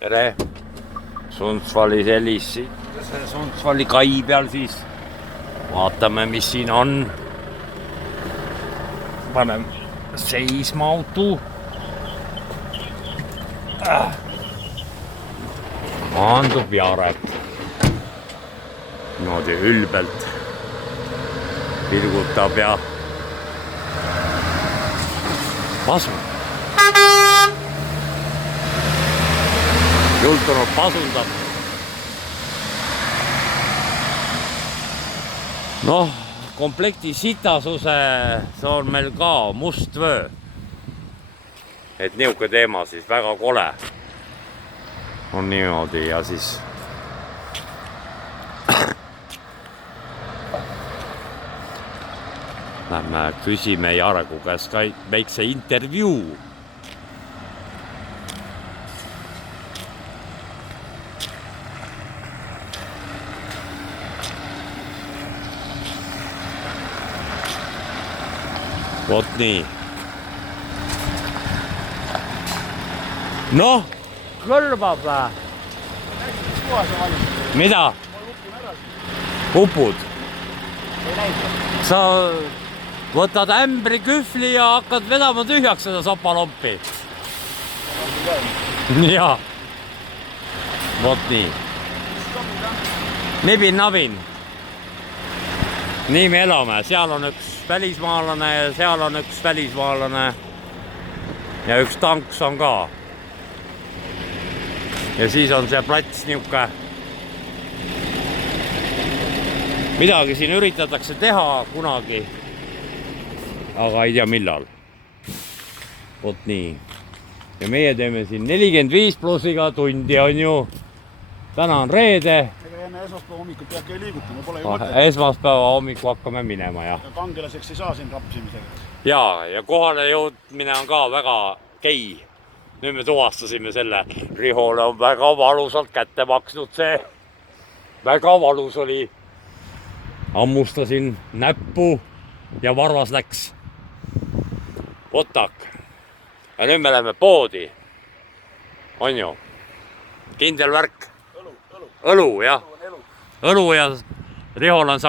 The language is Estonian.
tere! Sundsvalli Sundsvalli kai peal siis. Vaatame, mis siin on. Paneme seisma auto. Maandub Jarek. Niimoodi ülbelt pilgutab ja pasub. Jultunult pasundab. Noh, komplekti sitasuse, see on meil ka must vöö. Et niuke teema siis väga kole on niimoodi ja siis lähme küsime Jareku käest ka väikse intervjuu. Vot nii. Noh, kõlbab vä? Mida? Upud? Sa võtad ämbri kühvli ja hakkad vedama tühjaks seda sopalompi. Jaa. Vot nii. Nibin-nabin. Nii me elame. Seal on üks välismaalane ja seal on üks välismaalane. Ja üks tanks on ka. Ja siis on see plats niuke. Midagi siin üritatakse teha kunagi. Aga ei tea millal. Vot nii. Ja meie teeme siin 45 plussiga tundi on ju. Täna on reede. Ega enne esmaspäeva hommikut peabki ei liigutama, pole ju mõtet. Esmaspäeva hommiku hakkame minema ja kangelaseks ei saa siin rapsimisega. Ja kohale jõudmine on ka väga kei. Nüüd me tuvastasime selle. Rihole on väga valusalt kätte maksnud see. Väga valus oli. Ammustasin näppu ja varvas läks. Votak. Ja nüüd me läheme poodi. On ju? Kindel värk. Õlu, jah. Õlu ja Rihol on